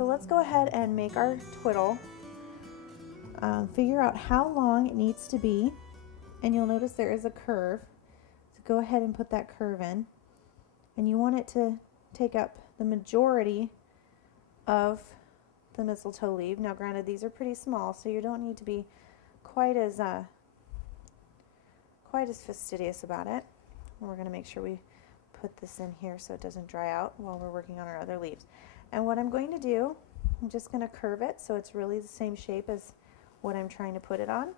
So let's go ahead and make our twiddle. Figure out how long it needs to be, and you'll notice there is a curve. So go ahead and put that curve in, and you want it to take up the majority of the mistletoe leaf. Now granted, these are pretty small, so you don't need to be quite as fastidious about it. And we're going to make sure we put this in here so it doesn't dry out while we're working on our other leaves. And what I'm going to do, I'm just going to curve it so it's really the same shape as what I'm trying to put it on.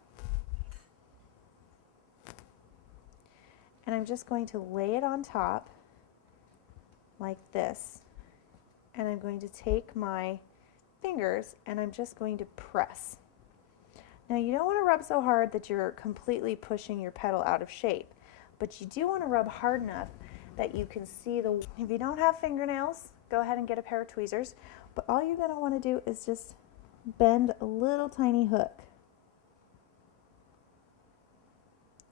And I'm just going to lay it on top like this. And I'm going to take my fingers and I'm just going to press. Now you don't want to rub so hard that you're completely pushing your petal out of shape, but you do want to rub hard enough that you can see the. If you don't have fingernails, go ahead and get a pair of tweezers, but all you're going to want to do is just bend a little tiny hook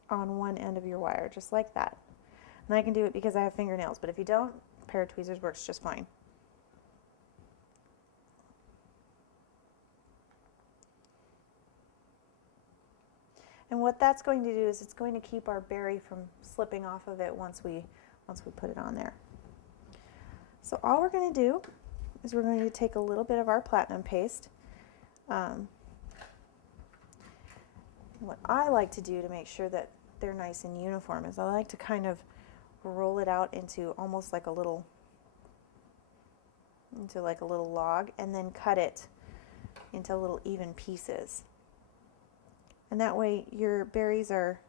on one end of your wire, just like that. And I can do it because I have fingernails, but if you don't, a pair of tweezers works just fine. And what that's going to do is it's going to keep our berry from slipping off of it once we put it on there. So all we're going to do is we're going to take a little bit of our platinum paste. What I like to do to make sure that they're nice and uniform is I like to kind of roll it out into almost like a little log, and then cut it into little even pieces. And that way your berries are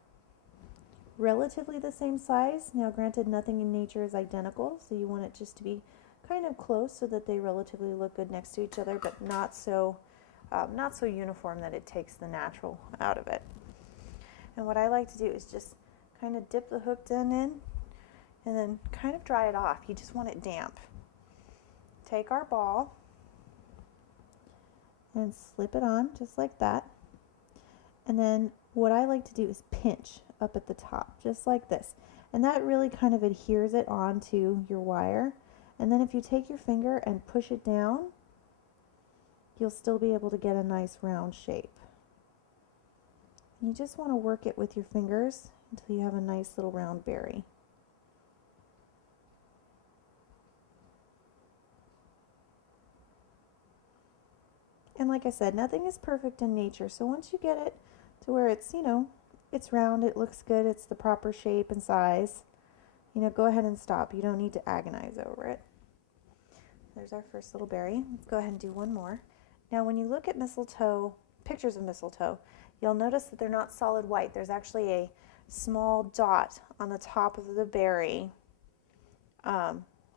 relatively the same size. Now granted, nothing in nature is identical, so you want it just to be kind of close so that they relatively look good next to each other, but not so uniform that it takes the natural out of it. And what I like to do is just kind of dip the hooked end in and then kind of dry it off. You just want it damp. Take our ball and slip it on just like that. And then what I like to do is pinch up at the top, just like this. And that really kind of adheres it onto your wire. And then if you take your finger and push it down, you'll still be able to get a nice round shape. You just want to work it with your fingers until you have a nice little round berry. And like I said, nothing is perfect in nature, so once you get it to where it's, it's round, it looks good, it's the proper shape and size, go ahead and stop. You don't need to agonize over it. There's our first little berry. Let's go ahead and do one more. Now when you look at mistletoe, pictures of mistletoe, you'll notice that they're not solid white. There's actually a small dot on the top of the berry.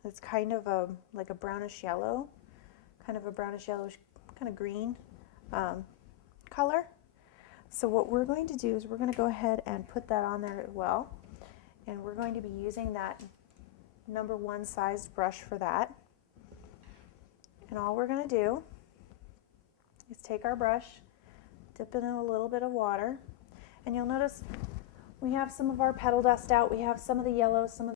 It's kind of like a brownish yellow, kind of green color. So what we're going to do is we're going to go ahead and put that on there as well. And we're going to be using that number 1 sized brush for that. And all we're going to do is take our brush, dip it in a little bit of water, and you'll notice we have some of our petal dust out, we have some of the yellow, some of